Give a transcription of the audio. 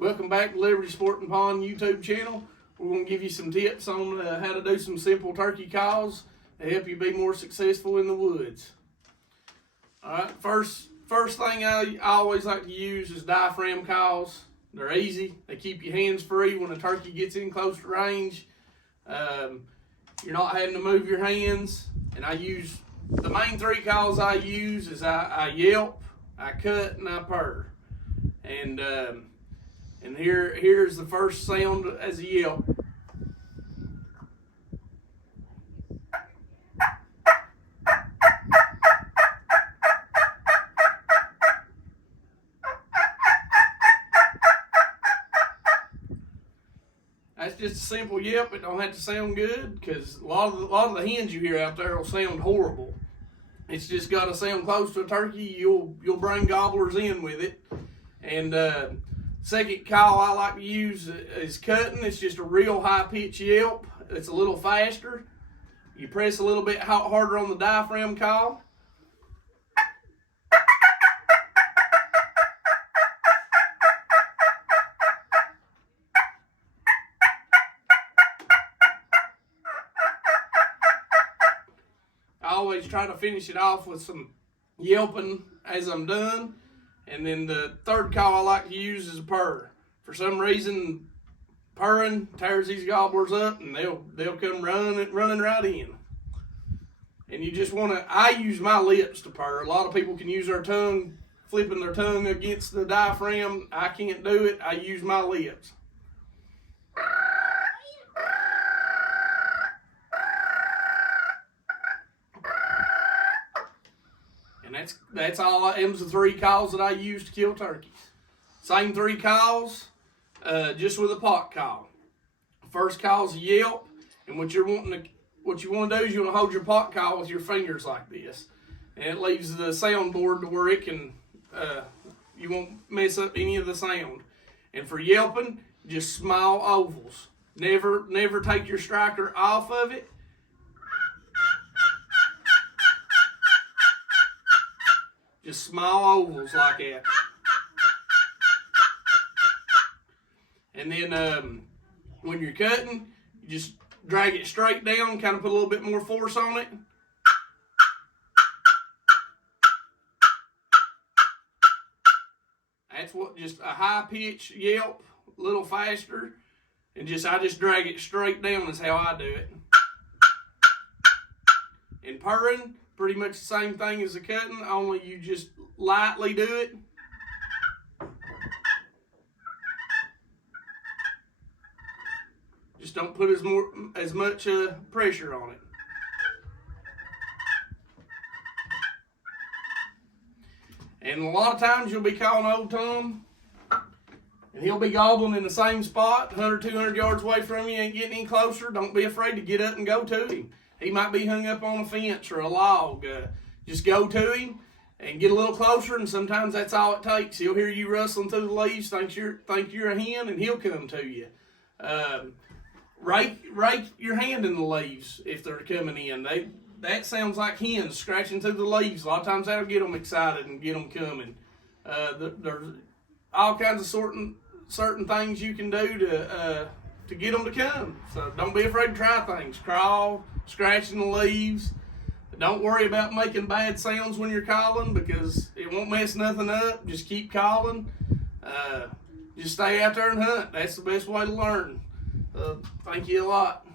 Welcome back to Liberty Sport and Pawn YouTube channel. We're going to give you some tips on how to do some simple turkey calls to help you be more successful in the woods. Alright, first thing I always like to use is diaphragm calls. They're easy. They keep your hands free when a turkey gets in close to range. You're not having to move your hands. And I use, the main three calls I use is I yelp, I cut, and I purr. And here's the first sound as a yelp. That's just a simple yelp. It don't have to sound good because a lot of the hens you hear out there will sound horrible. It's just got to sound close to a turkey. You'll bring gobblers in with it. And second call I like to use is cutting. It's just a real high pitch yelp. It's a little faster. You press a little bit harder on the diaphragm call. I always try to finish it off with some yelping as I'm done. And then the third call I like to use is a purr. For some reason, purring tears these gobblers up and they'll come running right in. And you just want to, I use my lips to purr. A lot of people can use their tongue, flipping their tongue against the diaphragm. I can't do it. I use my lips. And that's all. Them's the three calls that I use to kill turkeys. Same three calls, just with a pot call. First call is a yelp, and what you want to do is you want to hold your pot call with your fingers like this, and it leaves the soundboard to where it can you won't mess up any of the sound. And for yelping, just small ovals. Never take your striker off of it. Just small ovals like that. And then when you're cutting, you just drag it straight down, kind of put a little bit more force on it. That's what, just a high pitch yelp, a little faster. And I just drag it straight down is how I do it. And purring, pretty much the same thing as the cutting, only you just lightly do it. Just don't put as much pressure on it. And a lot of times you'll be calling old Tom, and he'll be gobbling in the same spot, 100, 200 yards away from you, ain't getting any closer. Don't be afraid to get up and go to him. He might be hung up on a fence or a log. Just go to him and get a little closer, and sometimes that's all it takes. He'll hear you rustling through the leaves, think you're a hen, and he'll come to you. Rake your hand in the leaves if they're coming in. That sounds like hens scratching through the leaves. A lot of times that'll get them excited and get them coming. There's all kinds of certain things you can do to get them to come. So don't be afraid to try things. Crawl, scratching the leaves. Don't worry about making bad sounds when you're calling because it won't mess nothing up. Just keep calling. Just stay out there and hunt. That's the best way to learn. Thank you a lot.